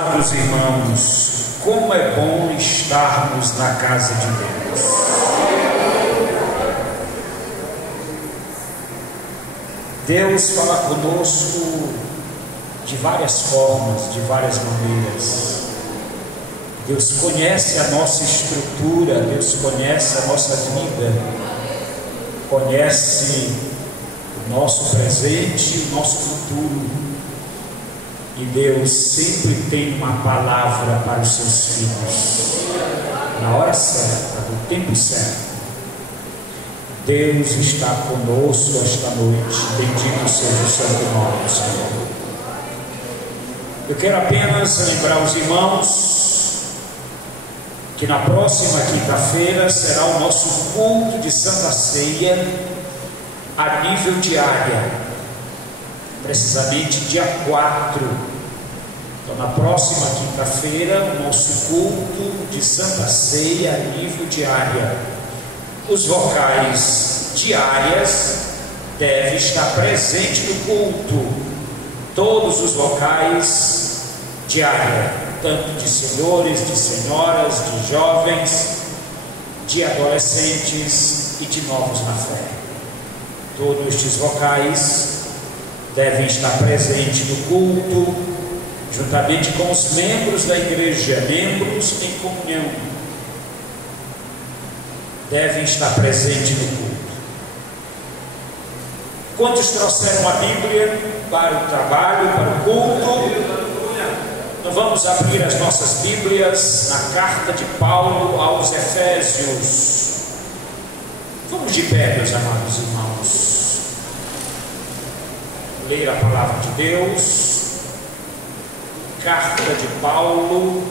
Amados irmãos, como é bom estarmos na casa de Deus. Deus fala conosco de várias formas, de várias maneiras. Deus conhece a nossa estrutura, Deus conhece a nossa vida, conhece o nosso presente e o nosso futuro. E Deus sempre tem uma palavra para os seus filhos, na hora certa, no tempo certo. Deus está conosco esta noite, bendito seja o santo nome do Senhor. Eu quero apenas lembrar os irmãos que na próxima quinta-feira será o nosso culto de Santa Ceia a nível diária. Precisamente dia 4. Então, na próxima quinta-feira, o nosso culto de Santa Ceia a nível diária. Os vocais diárias devem estar presentes no culto. Todos os vocais diários, tanto de senhores, de senhoras, de jovens, de adolescentes e de novos na fé. Todos estes vocais devem estar presentes no culto, juntamente com os membros da igreja, membros em comunhão, devem estar presentes no culto. Quantos trouxeram a Bíblia para o trabalho, para o culto? Nós vamos abrir as nossas Bíblias na carta de Paulo aos Efésios. Vamos de pé, meus amados irmãos. Ler a palavra de Deus, carta de Paulo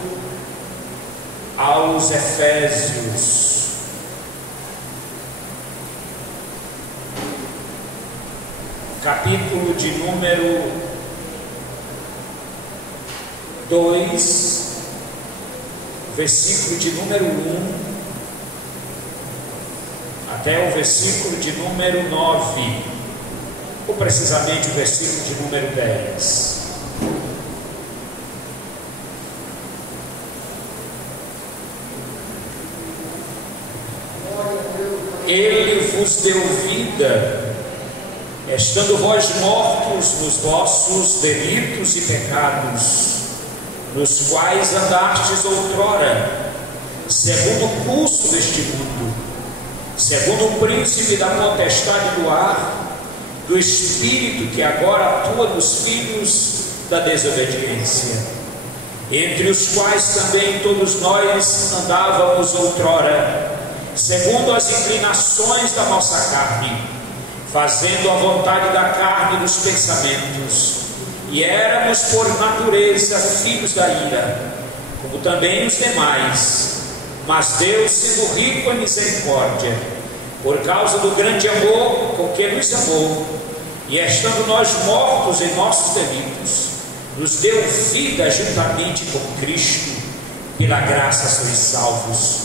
aos Efésios, capítulo de número 2, versículo de número 1, até o versículo de número 9. Ou precisamente o versículo de número 10. Ele vos deu vida, estando vós mortos nos vossos delitos e pecados, nos quais andastes outrora, segundo o curso deste mundo, segundo o príncipe da potestade do ar, do Espírito que agora atua nos filhos da desobediência, entre os quais também todos nós andávamos outrora, segundo as inclinações da nossa carne, fazendo a vontade da carne e dos pensamentos, e éramos por natureza filhos da ira, como também os demais. Mas Deus, sendo rico em misericórdia, por causa do grande amor com que nos amou, e estando nós mortos em nossos delitos, nos deu vida juntamente com Cristo. Pela graça sois salvos,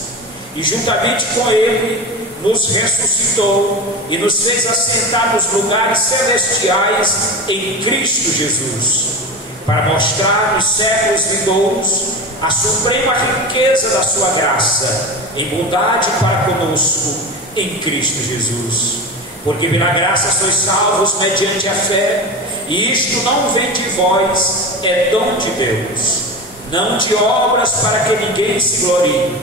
e juntamente com Ele nos ressuscitou e nos fez assentar nos lugares celestiais em Cristo Jesus, para mostrar nos séculos vindouros a suprema riqueza da sua graça em bondade para conosco em Cristo Jesus. Porque pela graça sois salvos mediante a fé, e isto não vem de vós, é dom de Deus, não de obras para que ninguém se glorie,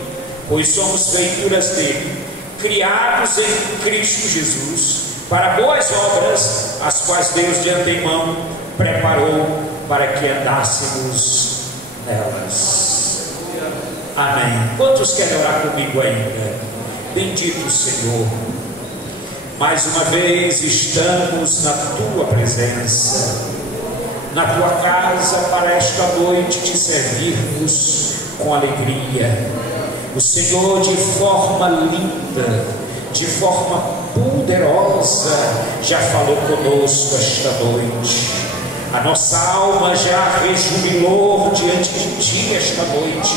pois somos feituras dele, criados em Cristo Jesus, para boas obras, as quais Deus de antemão preparou para que andássemos nelas. Amém. Quantos querem orar comigo ainda? Bendito Senhor, mais uma vez estamos na tua presença, na tua casa, para esta noite te servirmos com alegria. O Senhor, de forma linda, de forma poderosa, já falou conosco esta noite. A nossa alma já rejubilou diante de Ti esta noite,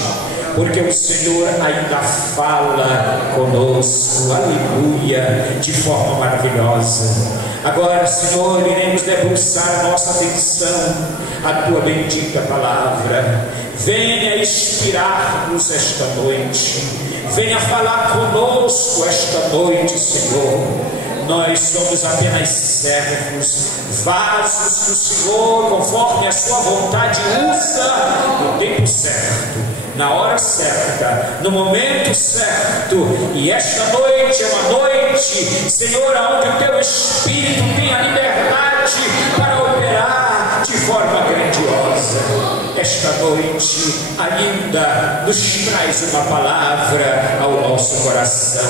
porque o Senhor ainda fala conosco, aleluia, de forma maravilhosa. Agora, Senhor, iremos debruçar nossa atenção à Tua bendita palavra. Venha inspirar-nos esta noite, venha falar conosco esta noite, Senhor. Nós somos apenas servos, vasos que o Senhor, conforme a sua vontade, usa no tempo certo, na hora certa, no momento certo. E esta noite é uma noite, Senhor, onde o Teu Espírito tem a liberdade para operar de forma grandiosa. Esta noite ainda nos traz uma palavra ao nosso coração,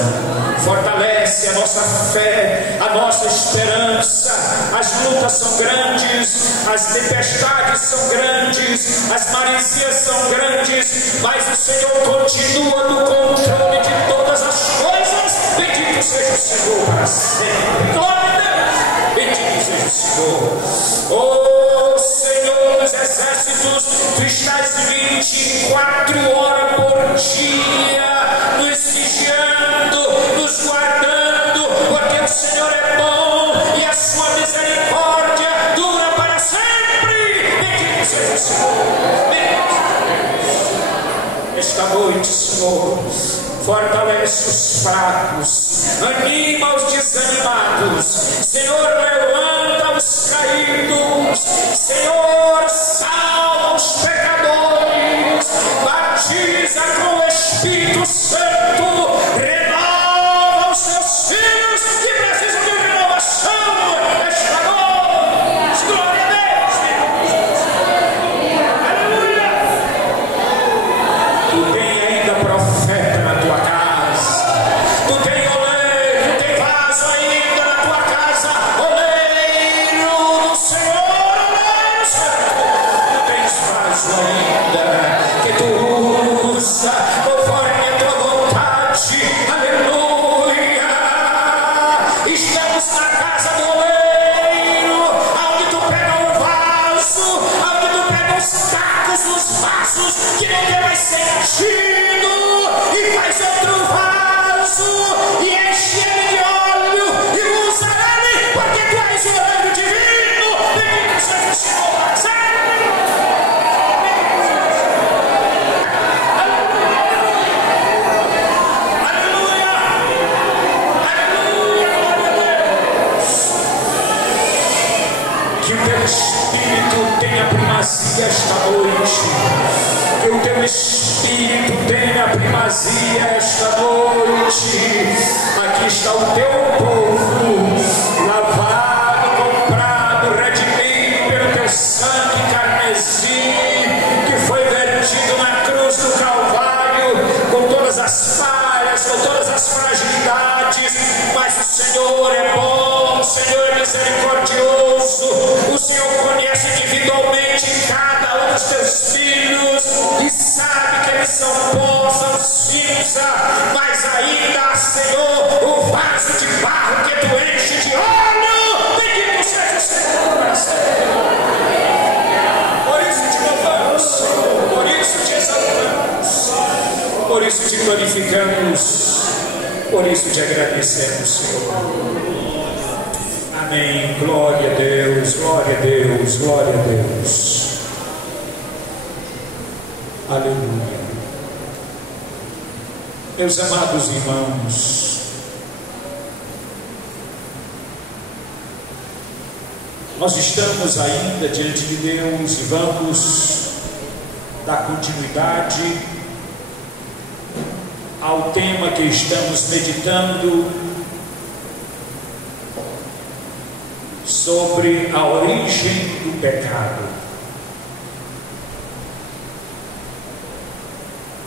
fortalece a nossa fé, a nossa esperança. As lutas são grandes, as tempestades são grandes, as maresias são grandes, mas o Senhor continua no controle de todas as coisas. Bendito seja o Senhor para sempre. Glória a Deus. Bendito seja o Senhor. Oh Senhor dos exércitos, Tu estás 24 horas por dia nos vigiando, nos guardando, porque o Senhor é bom e a sua misericórdia dura para sempre. Bendito seja o Senhor. Esta noite, Senhor, fortalece os fracos, anima os desanimados, Senhor, levanta os caídos, Senhor, salva os pecadores, batiza com o Espírito Santo, renova os Teus filhos que precisam de renovação esta noite. Glória a Deus. Aleluia. Tu tem ainda profeta na tua casa, tu tem oleiro, tu tem vaso ainda na tua casa, oleiro do Senhor, oleiro santo. Tu tens vaso ainda que tu usa conforme a tua vontade. Aleluia. Estamos na casa do oleiro, onde tu pega um vaso, onde tu pega os cacos, os vasos que não tem mais sentido, e faz outro vaso e enche ele de óleo e usa ele, porque Tu és o oleiro divino. Bendito seja o Senhor para sempre. Aleluia. Aleluia. Glória a Deus. Que o Teu Espírito tenha primazia esta noite. Que o Teu Espírito tenha primazia esta noite. Aqui está o Teu povo, lavado, comprado, redimido pelo Teu sangue carmesim, que foi vertido na cruz do Calvário, com todas as falhas, com todas as fragilidades. Mas o Senhor é bom, o Senhor é misericordioso, o Senhor conhece individualmente cada um dos Teus filhos e sabe que eles são bons, são cinza, mas ainda, Senhor, o vaso de barro que Tu enche de óleo. Bendito seja o Senhor para sempre. Por isso te louvamos, Senhor, por isso te exaltamos, por isso te glorificamos, por isso te agradecemos, Senhor. Amém. Glória a Deus, glória a Deus, glória a Deus. Aleluia. Meus amados irmãos, nós estamos ainda diante de Deus e vamos dar continuidade ao tema que estamos meditando sobre a origem do pecado.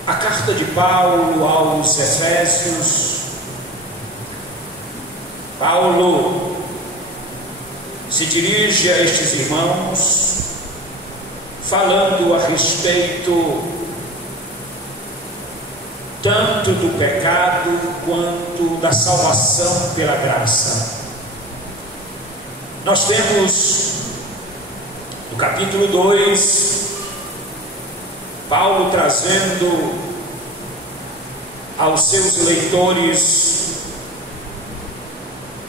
A carta de Paulo aos Efésios, Paulo se dirige a estes irmãos falando a respeito tanto do pecado quanto da salvação pela graça. Nós temos No capítulo 2, Paulo trazendo aos seus leitores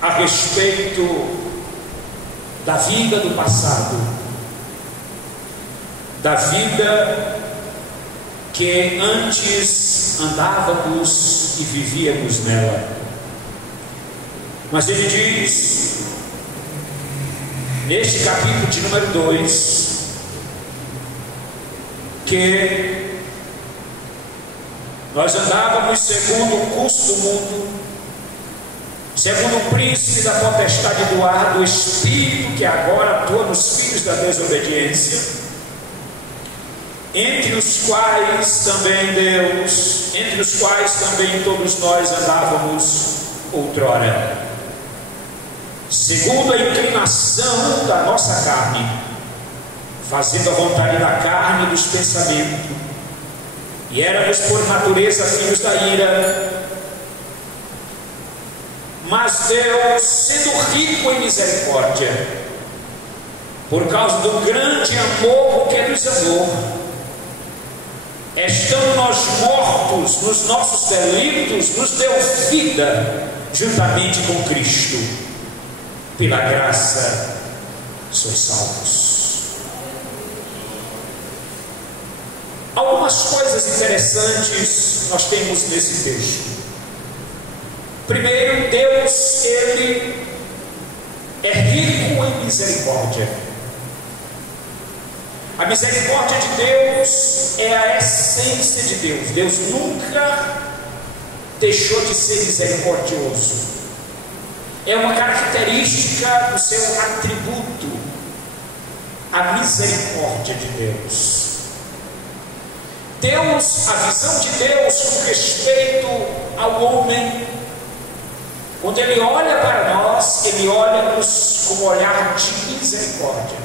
a respeito da vida do passado, da vida que antes andávamos e vivíamos nela. Mas ele diz, neste capítulo de número 2, que nós andávamos segundo o curso do mundo, segundo o príncipe da potestade do ar, do espírito que agora atua nos filhos da desobediência, entre os quais também todos nós andávamos outrora, segundo a inclinação da nossa carne, fazendo a vontade da carne e dos pensamentos, e éramos por natureza filhos da ira. Mas Deus, sendo rico em misericórdia, por causa do grande amor que nos amou, estando nós mortos nos nossos delitos, nos deu vida juntamente com Cristo. Pela graça sois salvos. Algumas coisas interessantes nós temos nesse texto. Primeiro, Deus, Ele é rico em misericórdia. A misericórdia de Deus é a essência de Deus. Deus nunca deixou de ser misericordioso. É uma característica do seu atributo, a misericórdia de Deus. Deus, a visão de Deus com respeito ao homem, quando Ele olha para nós, Ele olha-nos com um olhar de misericórdia.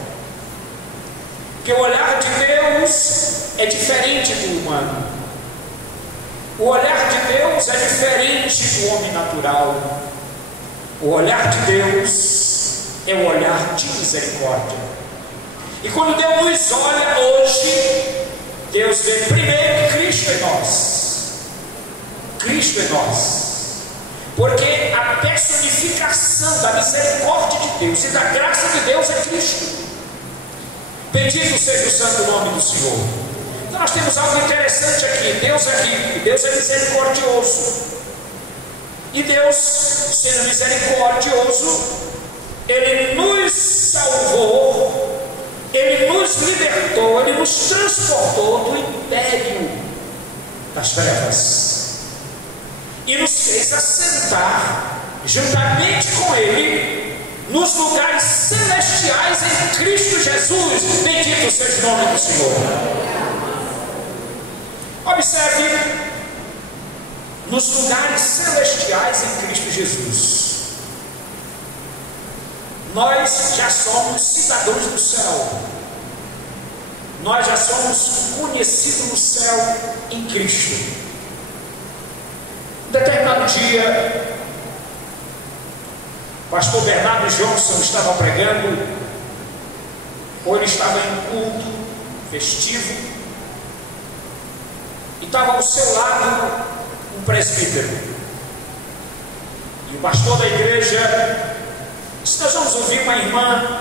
Porque o olhar de Deus é diferente do humano. O olhar de Deus é diferente do homem natural. O olhar de Deus é o olhar de misericórdia. E quando Deus nos olha hoje, Deus vê primeiro Cristo em nós. Cristo em nós. Porque a personificação da misericórdia de Deus e da graça de Deus é Cristo. Bendito seja o santo nome do Senhor. Então nós temos algo interessante aqui. Deus é rico, Deus é misericordioso. E Deus, sendo misericordioso, Ele nos salvou, Ele nos libertou, Ele nos transportou do império das trevas e nos fez assentar juntamente com Ele nos lugares celestiais em Cristo Jesus. Bendito seja o nome do Senhor. Observe, nos lugares celestiais em Cristo Jesus, nós já somos cidadãos do céu, nós já somos conhecidos no céu em Cristo. Um determinado dia, o pastor Bernardo Johnson estava pregando, ou ele estava em culto festivo, e estava ao seu lado um presbítero, e o pastor da igreja disse: nós vamos ouvir uma irmã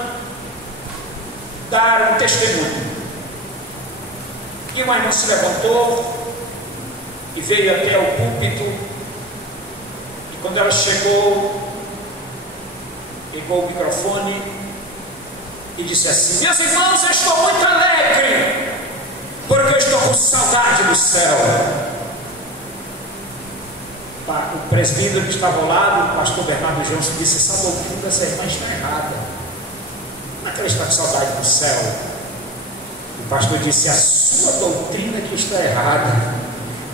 dar um testemunho. E uma irmã se levantou e veio até o púlpito, e quando ela chegou, pegou o microfone e disse assim: meus irmãos, eu estou muito alegre, porque eu estou com saudade do céu. O presbítero que estava ao lado, o pastor Bernardo Johnson, disse: essa doutrina dessa irmã está errada. Como é que ela está com saudade do céu? O pastor disse: a sua doutrina que está errada,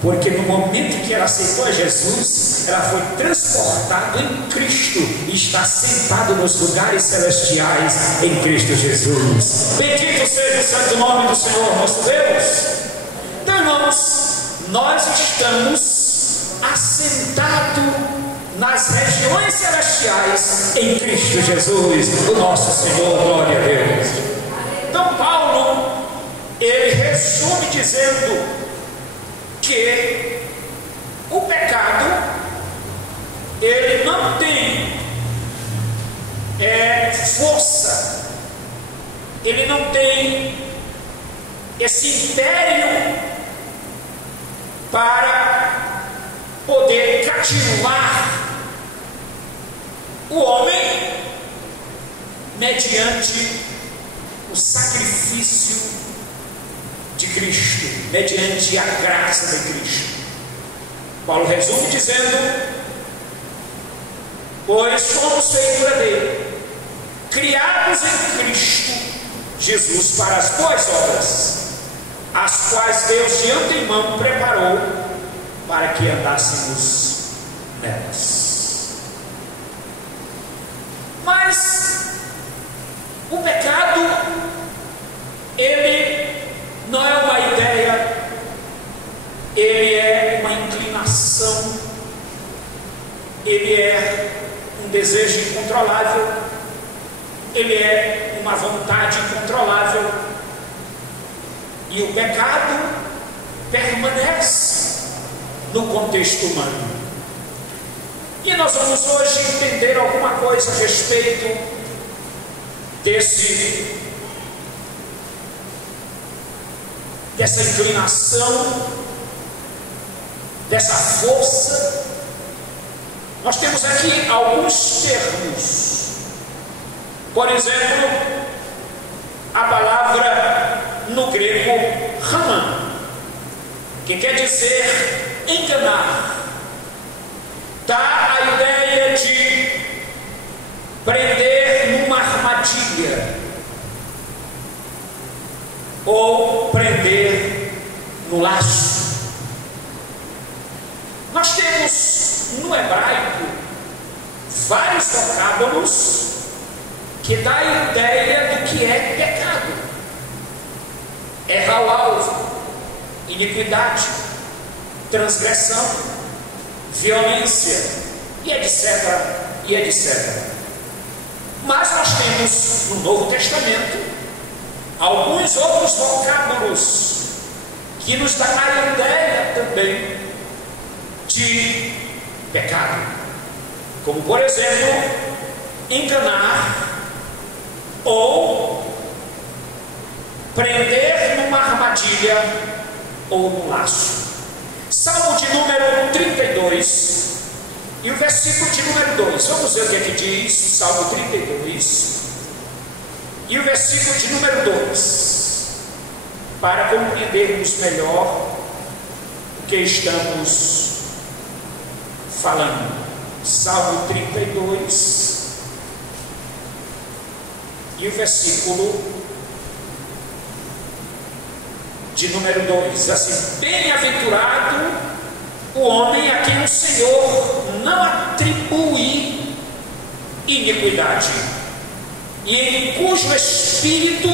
porque no momento que ela aceitou a Jesus, ela foi transportada em Cristo e está sentada nos lugares celestiais em Cristo Jesus. Bendito seja o santo nome do Senhor nosso Deus. Então, irmãos, nós estamos assentados nas regiões celestiais em Cristo Jesus, o nosso Senhor. Glória a Deus. Então, ele resume dizendo que o pecado, ele não tem força, ele não tem esse império para poder cativar o homem mediante o sacrifício de Cristo, mediante a graça de Cristo. Paulo resume dizendo: pois somos feitura dele, criados em Cristo Jesus para as boas obras, as quais Deus de antemão preparou para que andássemos nelas. Mas o pecado, ele não é uma ideia, ele é uma inclinação, ele é um desejo incontrolável, ele é uma vontade incontrolável, e o pecado permanece no contexto humano. E nós vamos hoje entender alguma coisa a respeito dessa inclinação, dessa força. Nós temos aqui alguns termos. Por exemplo, a palavra no grego Haman, que quer dizer enganar, dá a ideia de prender numa armadilha ou prender no laço. Nós temos no hebraico vários vocábulos que dá a ideia do que é pecado: errar o alvo, iniquidade, transgressão, violência e etc, e etc. Mas nós temos no Novo Testamento alguns outros vocábulos que nos dão a ideia também de pecado, como por exemplo, enganar ou prender numa armadilha ou num laço. Salmo de número 32 e o versículo de número 2. Vamos ver o que é que diz Salmo 32 e o versículo de número 2, para compreendermos melhor o que estamos falando. Salmo 32 e o versículo de número 2, assim: bem-aventurado o homem a quem o Senhor não atribui iniquidade, e em cujo espírito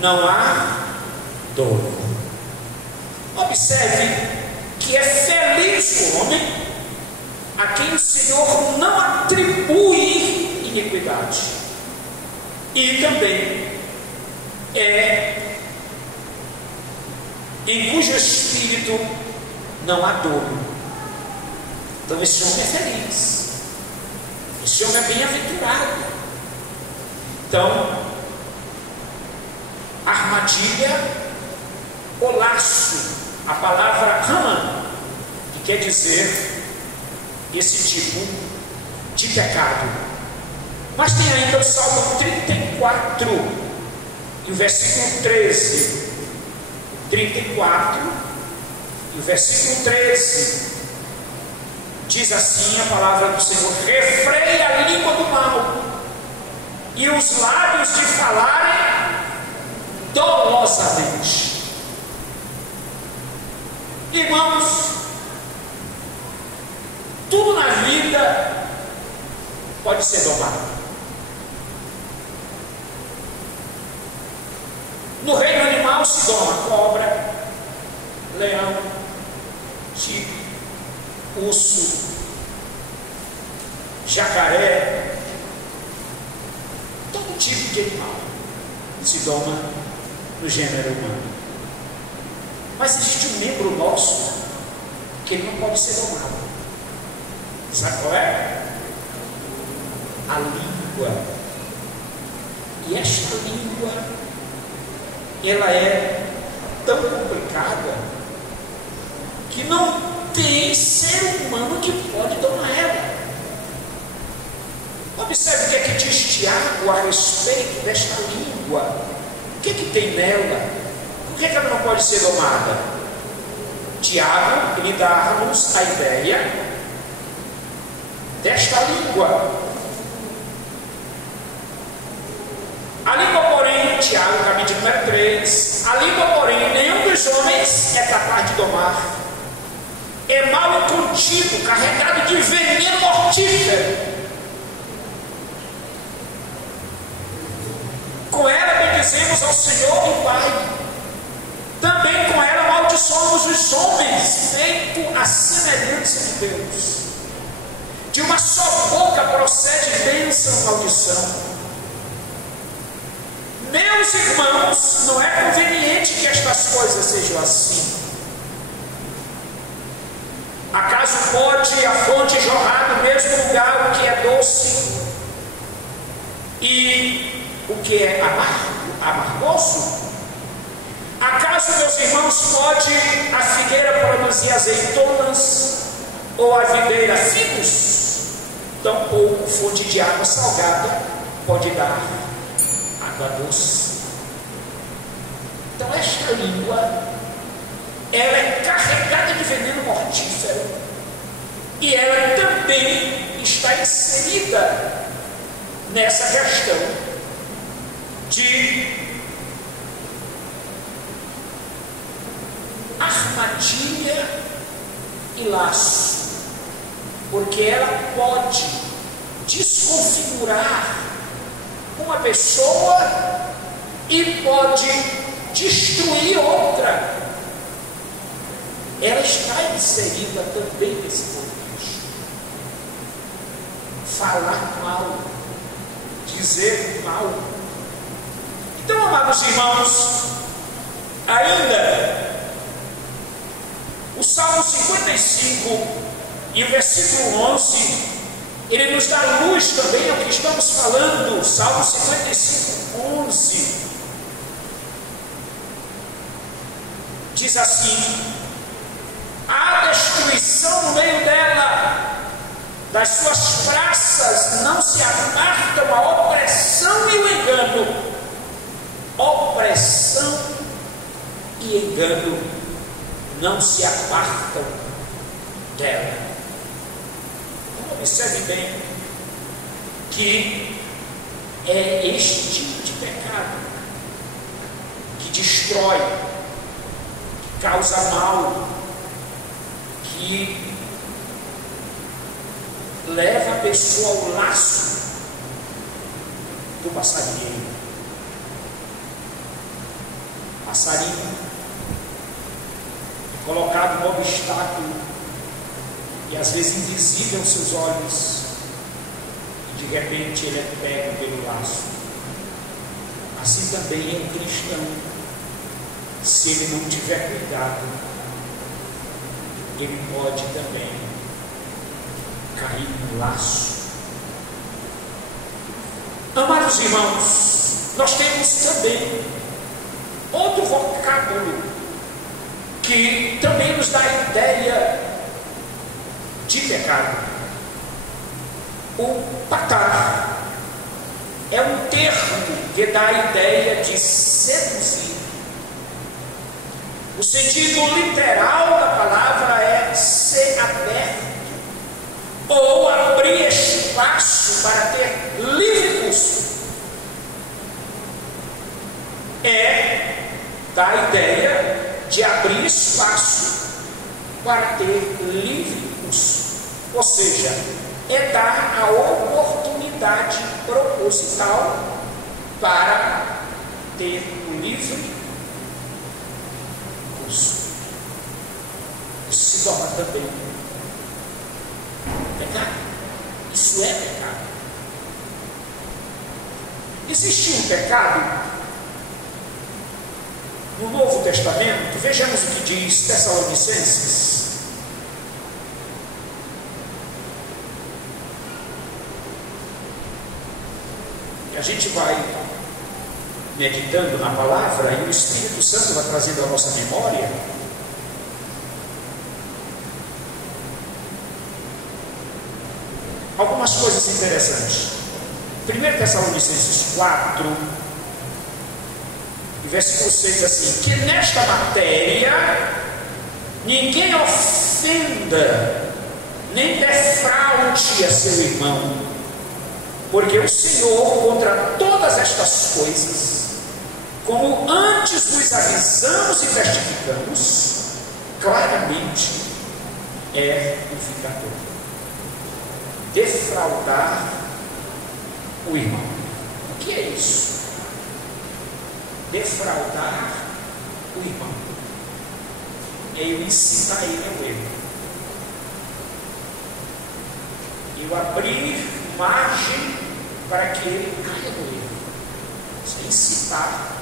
não há dolo. Observe que é feliz o homem a quem o Senhor não atribui iniquidade, e também em cujo espírito não há dolo. Então esse homem é feliz, esse homem é bem-aventurado. Então, armadilha ou laço, a palavra Haman, que quer dizer esse tipo de pecado. Mas tem ainda o Salmo 34 e o versículo 13. 34 e o versículo 13 diz assim a palavra do Senhor: refreia a língua do mal e os lábios de falarem dolosamente. Irmãos, tudo na vida pode ser domado. No reino animal se doma cobra, leão, tigre, urso, jacaré, todo tipo de animal se doma no gênero humano. Mas existe um membro nosso que ele não pode ser domado. Sabe qual é? A língua. E esta língua, ela é tão complicada que não tem ser humano que pode domar ela. Observe o que é que diz Tiago a respeito desta língua. O que é que tem nela? Por que ela não pode ser domada? Tiago, ele dá-nos a ideia desta língua. A língua, porém, Tiago, capítulo número 3, a língua, porém, nenhum dos homens é capaz de domar. É mal contido, carregado de veneno mortífero. Com ela bendizemos ao Senhor e Pai. Também com ela amaldiçoamos os homens, feito a semelhança de Deus. De uma só boca procede bênção e maldição. Meus irmãos, não é conveniente que estas coisas sejam assim. Acaso pode a fonte jorrar no mesmo lugar o que é doce e o que é amargoso? Acaso, meus irmãos, pode a figueira produzir azeitonas ou a videira figos? Tampouco fonte de água salgada pode dar água doce. Então esta língua, ela é carregada de veneno mortífero e ela também está inserida nessa questão de armadilha e laço, porque ela pode desconfigurar uma pessoa e pode destruir outra. Ela está inserida também nesse contexto. Falar mal, dizer mal. Então, amados irmãos, ainda o Salmo 55 e o versículo 11, ele nos dá luz também ao que estamos falando. Salmo 55, 11 diz assim: há destruição no meio dela, das suas praças não se apartam a opressão e o engano. Opressão e engano não se apartam dela. Então, observe bem que é este tipo de pecado que destrói, que causa mal, que leva a pessoa ao laço do passarinheiro. Passarinho colocado no obstáculo e às vezes invisível aos seus olhos, e de repente ele é pego pelo laço. Assim também é um cristão, se ele não tiver cuidado, ele pode também cair no laço. Amados irmãos, nós temos também outro vocábulo que também nos dá a ideia de pecado. O patar é um termo que dá a ideia de seduzir. O sentido literal da palavra é ser aberto ou abrir espaço para ter livre curso. É dar a ideia de abrir espaço para ter livre curso. Ou seja, é dar a oportunidade proposital para ter o livre curso. Isso se torna também pecado. Isso é pecado. Existe um pecado No Novo Testamento, vejamos o que diz Tessalonicenses. A gente vai meditando na palavra e o Espírito Santo vai trazendo à nossa memória algumas coisas interessantes. 1 Tessalonicenses 4, versículo 6 diz assim: que nesta matéria ninguém ofenda nem defraude a seu irmão, porque o Senhor, contra todas estas coisas, como antes vos avisamos e testificamos, claramente é o vingador. Defraudar o irmão. O que é isso? Defraudar o irmão é eu incitar ele ao erro, eu abrir margem para que ele caia no erro. Isso é incitar,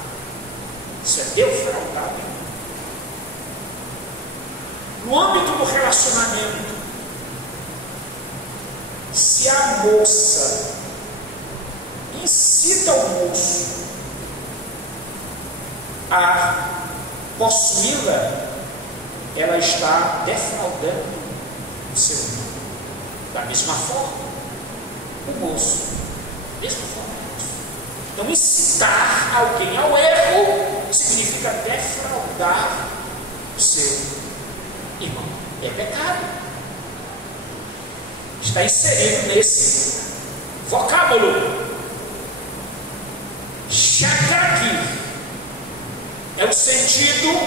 isso é defraudar o irmão. No âmbito do relacionamento, se a moça incita o moço a possuí-la, ela está defraudando o seu irmão. Da mesma forma, o moço, da mesma forma. Então, incitar alguém ao erro significa defraudar o seu irmão. É pecado. Está inserido nesse vocábulo. Shakaki é o sentido,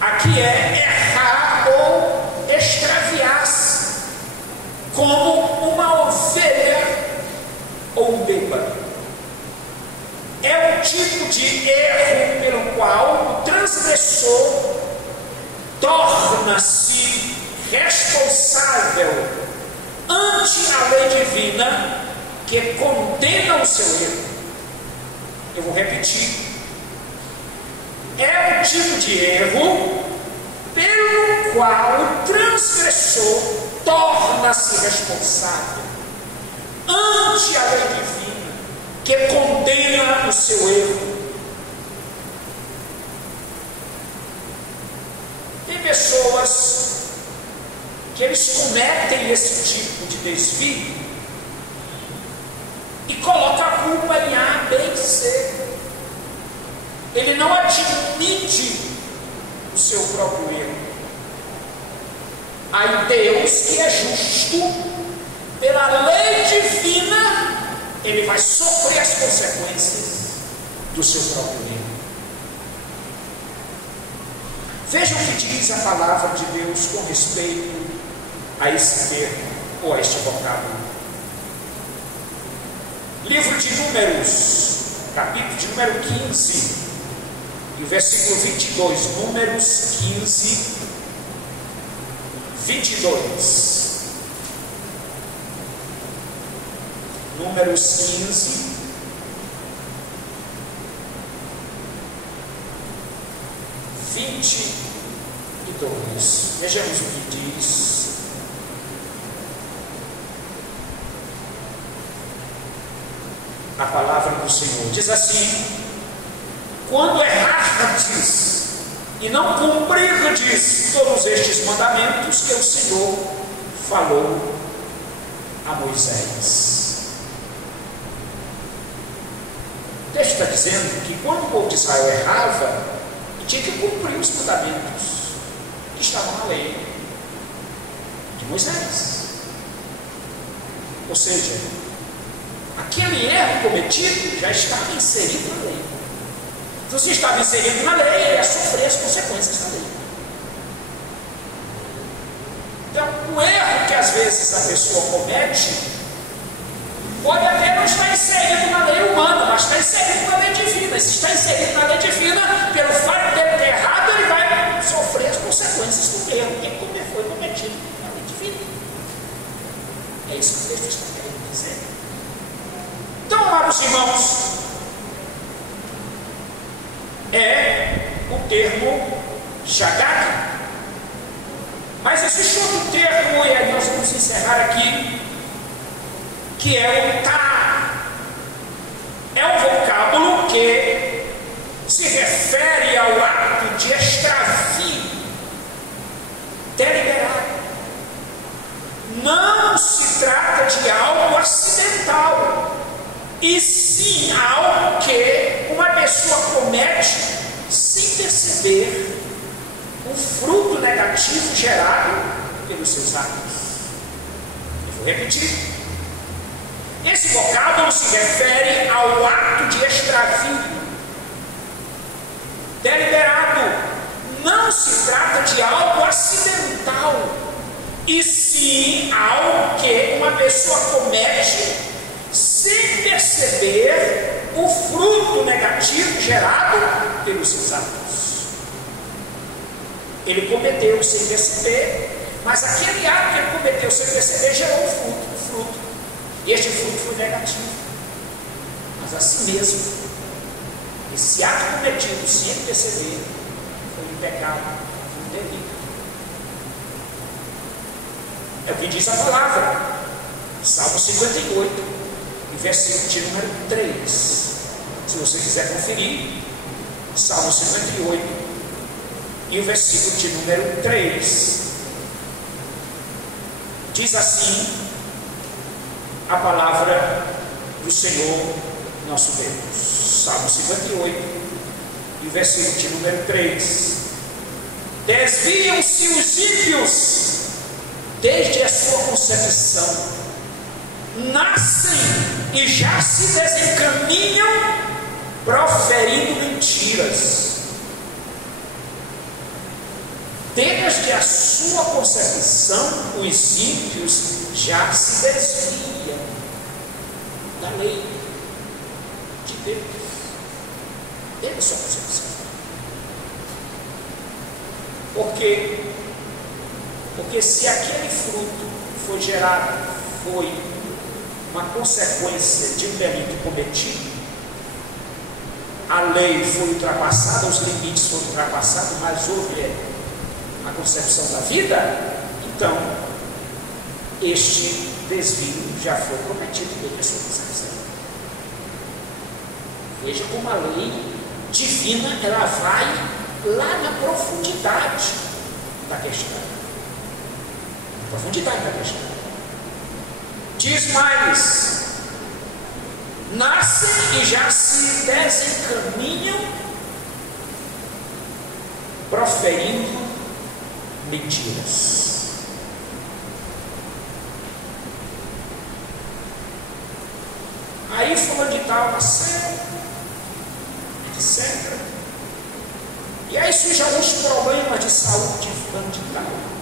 aqui é errar ou extraviar-se, como uma ovelha ou um bêbado. É o tipo de erro pelo qual o transgressor torna-se responsável ante a lei divina que condena o seu erro. Eu vou repetir. É o tipo de erro pelo qual o transgressor torna-se responsável ante a lei divina que condena o seu erro. Tem pessoas que eles cometem esse tipo de desvio e colocam a culpa em A, B e C. Ele não admite o seu próprio erro. Aí Deus, que é justo, pela lei divina, ele vai sofrer as consequências do seu próprio erro. Vejam o que diz a palavra de Deus com respeito a esse termo ou a este vocábulo. Livro de Números, capítulo de número 15, e o versículo 22, Números 15, 22. Números 15, 22. Vejamos o que diz. A palavra do Senhor diz assim: quando errardes e não cumprirdes todos estes mandamentos que o Senhor falou a Moisés. O texto está dizendo que quando o povo de Israel errava, tinha que cumprir os mandamentos que estavam na lei de Moisés. Ou seja, aquele erro cometido já estava inserido na lei. Então, se estava inserido na lei, ele ia sofrer as consequências da lei. Então, o erro que às vezes a pessoa comete pode até não estar inserido na lei humana, mas está inserido na lei divina. Se está inserido na lei divina, pelo fato de ele ter errado, ele vai sofrer as consequências do erro que foi cometido na lei divina. É isso que o texto está querendo dizer. Então, amados irmãos, é Shagag. Mas existe outro termo, e aí nós vamos encerrar aqui, que é o tá. É um vocábulo que se refere ao ato de extravio deliberado. Não se trata de algo acidental, e sim algo que uma pessoa comete sem perceber o fruto negativo gerado pelos seus atos. Eu vou repetir. Esse vocábulo se refere ao ato de extravio deliberado. Não se trata de algo acidental, e sim algo que uma pessoa comete sem perceber o fruto negativo gerado pelos seus atos. Ele cometeu sem perceber, mas aquele ato que ele cometeu sem perceber gerou um fruto. E este fruto foi negativo. Mas assim mesmo, esse ato cometido sem perceber foi um pecado, foi um delito. É o que diz a palavra, Salmo 58, versículo de número 3. Se você quiser conferir, Salmo 58 e o versículo de número 3. Diz assim a palavra do Senhor nosso Deus. Salmo 58 e o versículo de número 3. Desviam-se os ímpios desde a sua concepção, nascem e já se desencaminham proferindo mentiras. Desde a sua concepção, os ímpios já se desviam da lei de Deus, desde a sua concepção. Porque se aquele fruto foi gerado, foi uma consequência de um delito cometido, a lei foi ultrapassada, os limites foram ultrapassados, mas houve a concepção da vida, então este desvio já foi cometido desde a sua concepção. Veja como a lei divina, ela vai lá na profundidade da questão. Profundidade da questão. Diz mais: nascem e já se desencaminham proferindo mentiras. Aí fulano de tal nasceu, etc. E aí surgem alguns problemas de saúde de fulano de tal.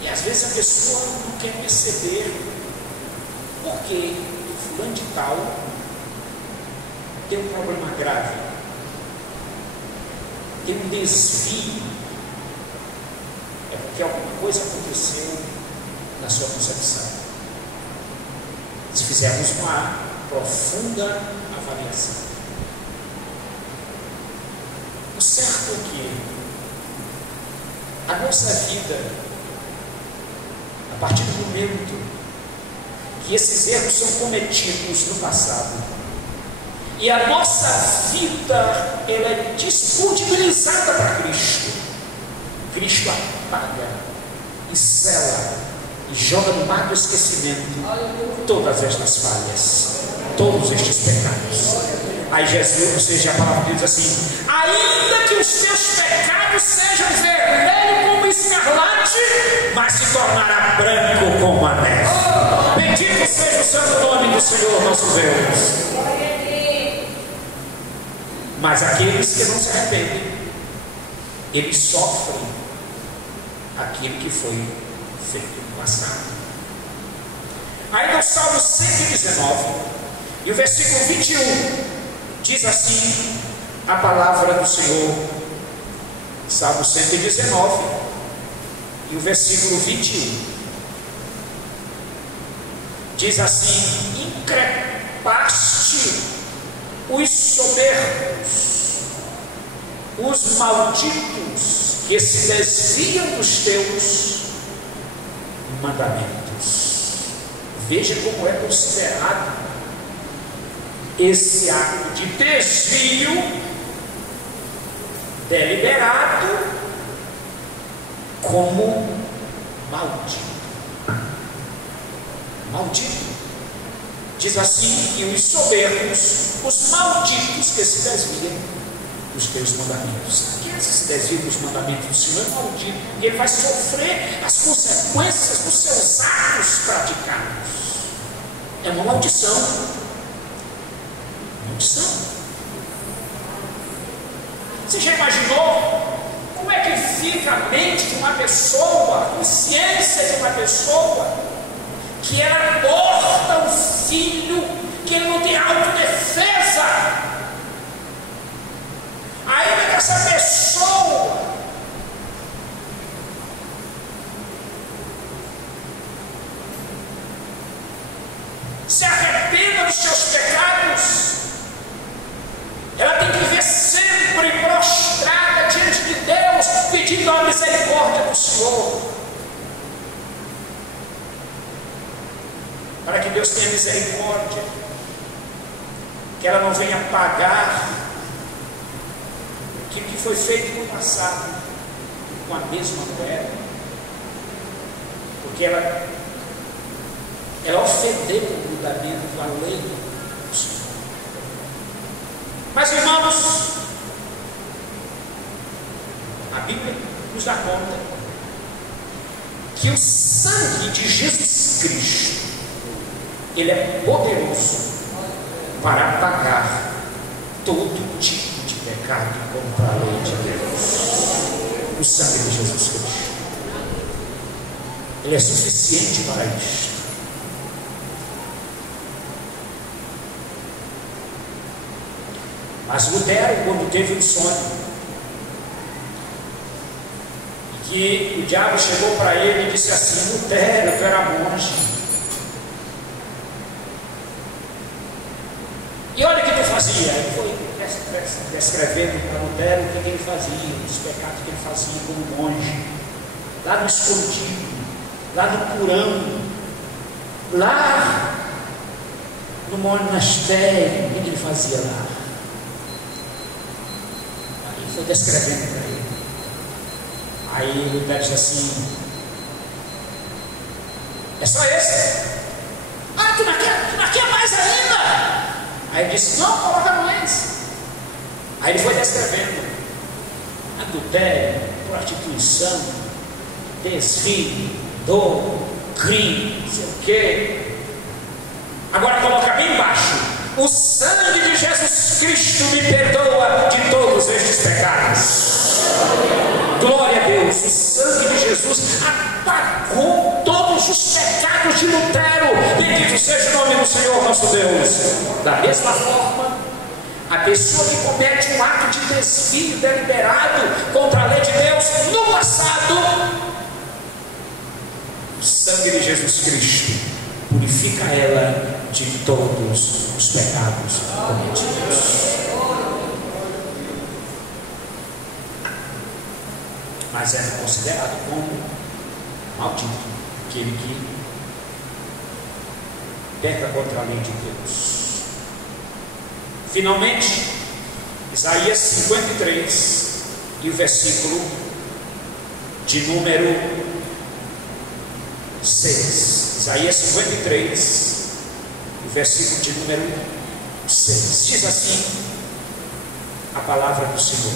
E às vezes a pessoa não quer perceber porque o fulano de tal tem um problema grave, tem um desvio. É porque alguma coisa aconteceu na sua concepção. Se fizermos uma profunda avaliação, o certo é que a nossa vida, a partir do momento que esses erros são cometidos no passado e a nossa vida ela é disponibilizada para Cristo, Cristo apaga e sela e joga no mar do esquecimento todas estas falhas, todos estes pecados. Aí Jesus, ou seja, a palavra diz assim: ainda que os teus pecados sejam vermelhos como escarlate, mas se tornará branco como a neve. Bendito seja o santo nome do Senhor nosso Deus. Mas aqueles que não se arrependem, eles sofrem aquilo que foi feito no passado. Aí no Salmo 119 e o versículo 21 diz assim a palavra do Senhor. Salmo 119 e o versículo 21 diz assim: increpaste os soberbos os malditos que se desviam dos teus mandamentos. Veja como é considerado esse ato de desvio deliberado como maldito. Maldito. Diz assim que os soberbos, os malditos que se desviam dos teus mandamentos. Aquele que se desvia dos mandamentos do Senhor é maldito, e ele vai sofrer as consequências dos seus atos praticados. É uma maldição. Maldição. Você já imaginou como é que fica a mente de uma pessoa, a consciência de uma pessoa, que ela aborta um filho, que ele não tem autodefesa? Ainda que essa pessoa se arrependa dos seus pecados, ela tem que viver sempre prostrada diante de Deus, pedindo a misericórdia do Senhor, para que Deus tenha misericórdia, que ela não venha pagar aquilo que foi feito no passado com a mesma moeda, porque ela ofendeu o mandamento da lei do Senhor. Mas, irmãos, a Bíblia nos dá conta que o sangue de Jesus Cristo, ele é poderoso para pagar todo tipo de pecado contra a lei de Deus. O sangue de Jesus Cristo, ele é suficiente para isto. Mas Lutero, quando teve um sonho, e que o diabo chegou para ele e disse assim: Lutero, tu era monge, e olha o que tu fazia. Ele foi descrevendo para Lutero o que ele fazia, os pecados que ele fazia como monge, lá no escondido, lá no porão, lá no monastério, o que ele fazia lá. Aí foi descrevendo para ele. Aí Lutero disse assim: é só esse? Ah, tu não quer mais ainda? Aí ele disse: não, coloca mais. Aí ele foi descrevendo: adultério, prostituição, desvio, dor, crime, não sei o quê. Agora coloca bem embaixo: o sangue de Jesus Cristo me perdoa de todos estes pecados. Glória a Deus, o sangue de Jesus apagou todos os pecados de Lutero. Bendito seja o nome do Senhor nosso Deus. Da mesma forma, a pessoa que comete um ato de desvio deliberado contra a lei de Deus no passado, o sangue de Jesus Cristo purifica ela de todos os pecados cometidos. Mas é considerado como maldito aquele que peca contra a lei de Deus. Finalmente, Isaías 53 e o versículo de número 6. Isaías 53 e o versículo de número 6. Diz assim a palavra do Senhor: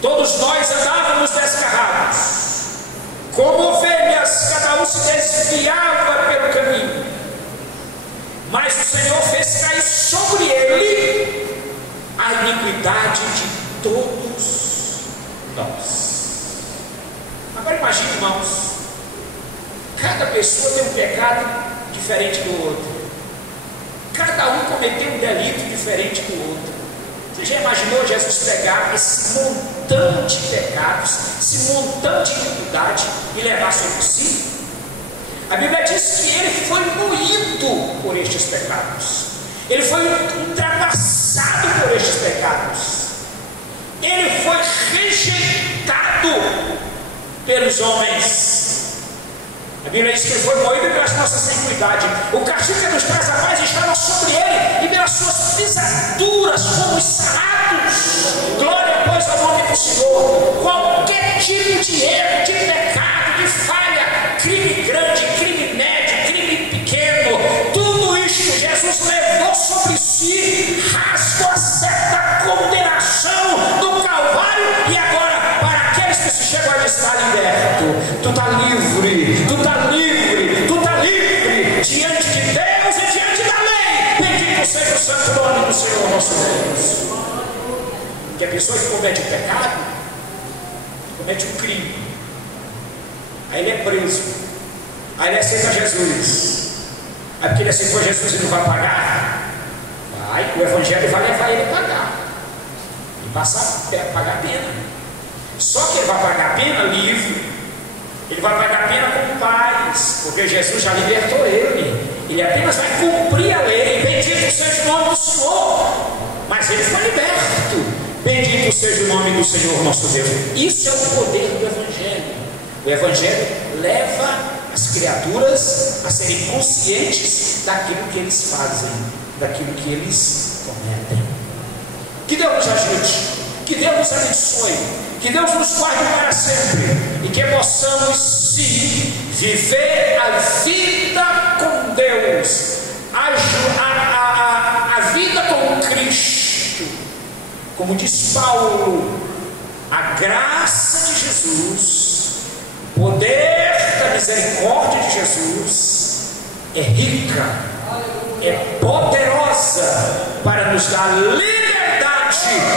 todos nós andávamos desgarrados, como ovelhas, cada um se desviava pelo caminho, mas o Senhor fez cair sobre ele a iniquidade de todos nós. Agora imagine, irmãos, cada pessoa tem um pecado diferente do outro, cada um cometeu um delito diferente do outro. Você já imaginou Jesus pegar esse montão de pecados, esse montão de iniquidade e levar sobre si? A Bíblia diz que ele foi moído por estes pecados, ele foi ultrapassado por estes pecados. pelos homens. A Bíblia diz que ele foi moído pelas nossas iniquidades. O castigo que nos traz a paz estava sobre ele, e pelas suas pisaduras fomos sarados. Glória, pois, ao nome do Senhor. Qualquer tipo de erro, de pecado, de falha, crime grande, crime médio, crime pequeno, tudo isto Jesus levou sobre si, rasgou a certa condenação do Calvário, e agora, para aqueles que se chegam a estar liberto, tu está livre, tu está livre, tu está livre diante de Deus e diante da lei. Bendito seja o santo nome do Senhor nosso Deus. Porque a pessoa que comete um pecado, comete um crime, aí ele é preso, aí ele aceita Jesus. Aí porque ele aceitou Jesus e não vai pagar, vai, o Evangelho vai levar ele a pagar, e pagar a pena. Só que ele vai pagar a pena livre. Ele vai pagar a pena com paz, porque Jesus já libertou ele. Ele apenas vai cumprir a lei. Bendito seja o nome do Senhor. Mas ele foi liberto. Bendito seja o nome do Senhor nosso Deus. Isso é o poder do Evangelho. O Evangelho leva as criaturas a serem conscientes daquilo que eles fazem, daquilo que eles cometem. Que Deus nos ajude, que Deus nos abençoe, que Deus nos guarde para sempre, e que possamos sim viver a vida com Deus, a vida com Cristo. Como diz Paulo, a graça de Jesus, o poder da misericórdia de Jesus é rica, é poderosa para nos dar liberdade.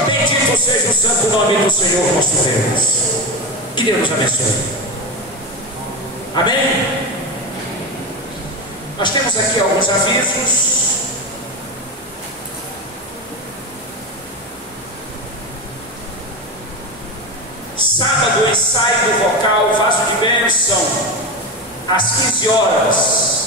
Bendito seja o santo nome do Senhor nosso Deus. Que Deus nos abençoe. Amém? Nós temos aqui alguns avisos. Sábado, ensaio do vocal Vaso de Bênção, às 15 horas.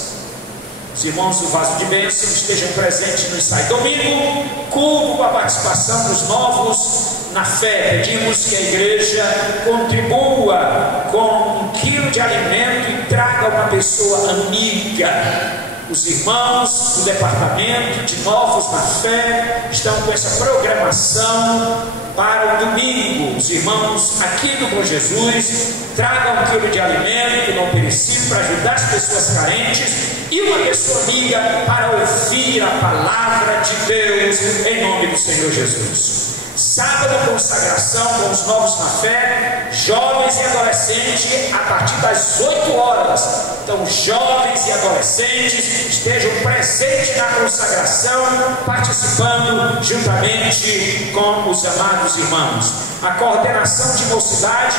Os irmãos do Vaso de Bênção estejam presentes no ensaio. Domingo, culto com a participação dos novos na fé. Pedimos que a igreja contribua com 1 quilo de alimento e traga uma pessoa amiga. Os irmãos do departamento de novos na fé estão com essa programação para o domingo. Os irmãos aqui do Bom Jesus tragam 1 quilo de alimento não perecível para ajudar as pessoas carentes e uma pessoa amiga para ouvir a palavra de Deus em nome do Senhor Jesus. Sábado, consagração com os novos na fé, jovens e adolescentes, a partir das 8 horas. Então, jovens e adolescentes estejam presentes na consagração, participando juntamente com os amados irmãos. A coordenação de mocidade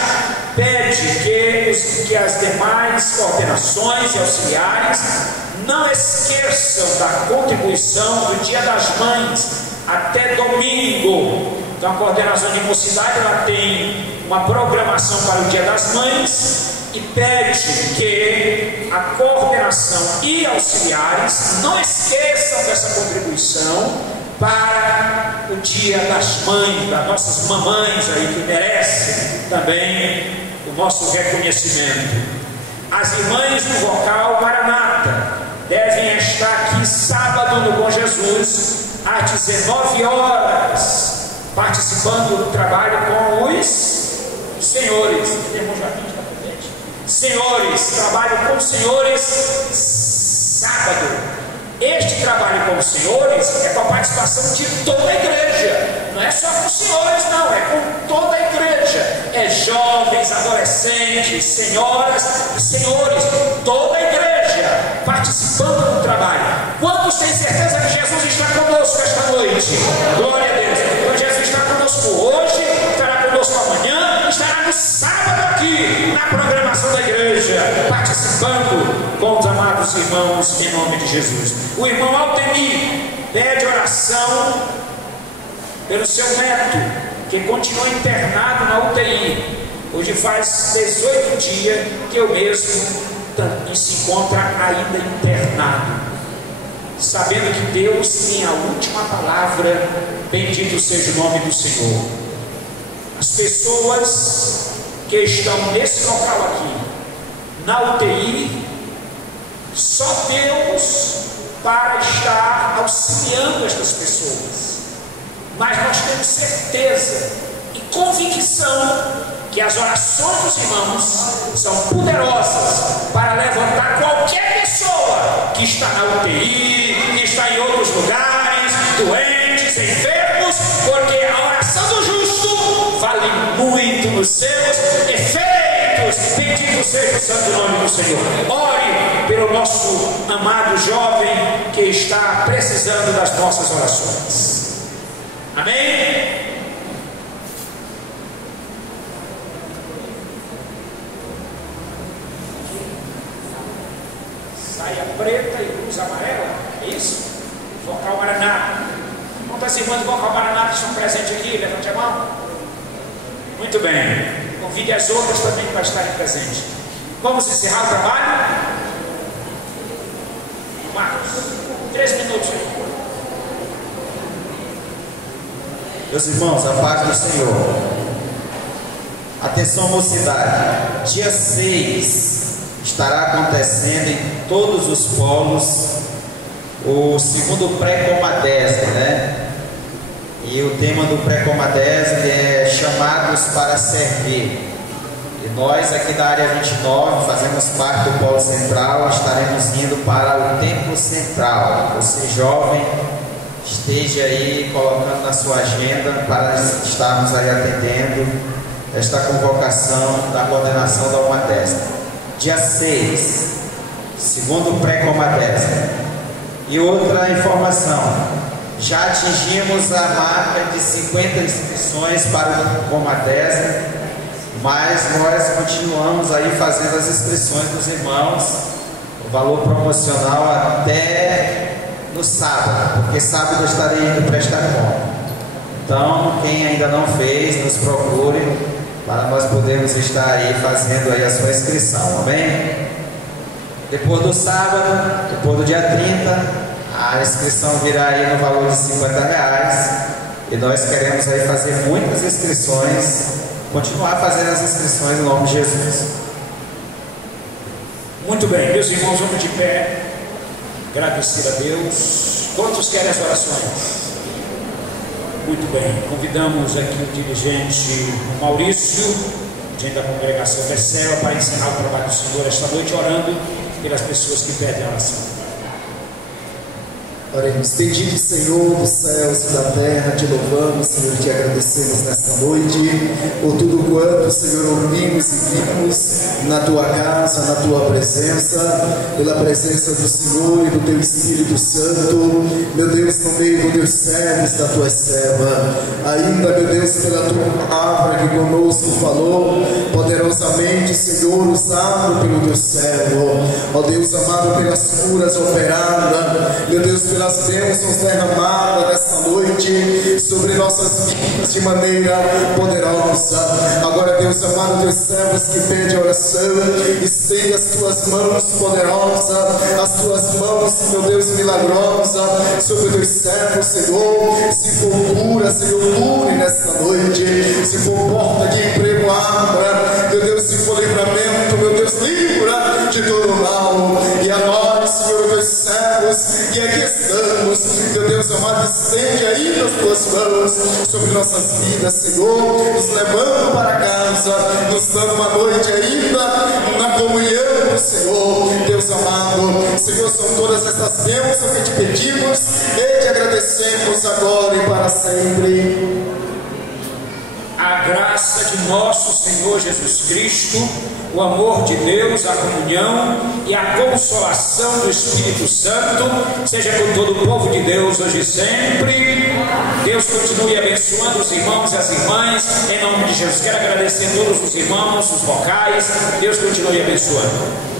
pede que as demais coordenações e auxiliares não esqueçam da contribuição do Dia das Mães até domingo. Então a coordenação de mocidade ela tem uma programação para o Dia das Mães e pede que a coordenação e auxiliares não esqueçam dessa contribuição para o Dia das Mães, das nossas mamães aí que merecem também o nosso reconhecimento. As irmãs do vocal Maranata devem estar aqui sábado no Bom Jesus às 19 horas, participando do trabalho com os senhores. Senhores, trabalho com os senhores sábado. Este trabalho com os senhores é com a participação de toda a igreja. Não é só com os senhores, não, é com toda a igreja. É jovens, adolescentes, senhoras e senhores, toda a igreja participando do trabalho. Quantos têm certeza que Jesus está conosco esta noite? Glória a Deus. Então Jesus está conosco hoje, estará conosco amanhã, estará no sábado aqui na programação da igreja, participando com os amados irmãos em nome de Jesus. O irmão Altemir pede oração pelo seu neto, que continua internado na UTI. Hoje faz 18 dias que eu mesmo se encontra ainda internado. Sabendo que Deus tem a última palavra, bendito seja o nome do Senhor. As pessoas que estão nesse local aqui, na UTI, só Deus para estar auxiliando estas pessoas. Mas nós temos certeza e convicção que as orações dos irmãos são poderosas para levantar qualquer pessoa que está na UTI, que está em outros lugares, doentes, enfermos, porque a oração do justo vale muito nos seus efeitos. Bendito seja o santo nome do Senhor. Ore pelo nosso amado jovem que está precisando das nossas orações. Amém? Saia preta e blusa amarela, é isso? Vocal Maranata. Quantas irmãs do Vocal Maranata estão presentes aqui? Levante a mão. Muito bem. Convide as outras também para estarem presentes. Vamos encerrar o trabalho? Marcos, 3 minutos aí. Meus irmãos, a paz do Senhor. Atenção, mocidade. Dia 6 estará acontecendo em todos os polos o segundo pré-comadese, né? E o tema do pré-comadese é chamados para servir. E nós aqui da área 29 fazemos parte do polo central, estaremos indo para o templo central. Você jovem, esteja aí colocando na sua agenda para estarmos aí atendendo esta convocação da coordenação da UMADESP. Dia 6, segundo pré-comadese. E outra informação, já atingimos a marca de 50 inscrições para o Comadese, mas nós continuamos aí fazendo as inscrições dos irmãos, o valor promocional até no sábado, porque sábado eu estarei indo prestar conta. Então, quem ainda não fez, nos procure para nós podermos estar aí fazendo aí a sua inscrição, amém? Depois do sábado, depois do dia 30, a inscrição virá aí no valor de R$50 e nós queremos aí fazer muitas inscrições, continuar fazendo as inscrições em nome de Jesus. Muito bem, meus irmãos, vamos de pé, agradecer a Deus. Quantos querem as orações? Muito bem, convidamos aqui o dirigente Maurício, dirigente da congregação Becela, para encerrar o trabalho do Senhor esta noite, orando pelas pessoas que pedem a oração. Oremos. Bendito Senhor dos céus e da terra, te louvamos, Senhor, te agradecemos nesta noite por tudo quanto, Senhor, ouvimos e vimos na tua casa, na tua presença, pela presença do Senhor e do teu Espírito Santo, meu Deus, no meio dos teus servos, da tua serva, ainda, meu Deus, pela tua palavra que conosco falou poderosamente, Senhor, usado pelo teu servo, ó Deus amado, pelas curas operadas, meu Deus, pelas bênçãos derramadas nesta noite sobre nossas vidas de maneira poderosa. Agora, Deus amado, teus servos que pedem oração, estende as tuas mãos poderosas, as tuas mãos, meu Deus, milagrosas sobre teus servos, Senhor. Se for cura, Senhor, cure nesta noite. Se for porta de emprego, abra, meu Deus. Se for livramento, meu Deus, livra de todo mal. E a nós, Senhor, teus servos que aqui estamos, meu Deus amado, estende aí nas tuas mãos sobre nossas vidas, Senhor, nos levando para casa, nos dando uma noite ainda na comunhão do Senhor. Deus amado, Senhor, são todas essas bênçãos que te pedimos e te agradecemos agora e para sempre. A graça de nosso Senhor Jesus Cristo, o amor de Deus, a comunhão e a consolação do Espírito Santo seja com todo o povo de Deus hoje e sempre. Deus continue abençoando os irmãos e as irmãs em nome de Jesus. Quero agradecer a todos os irmãos, os vocais. Deus continue abençoando.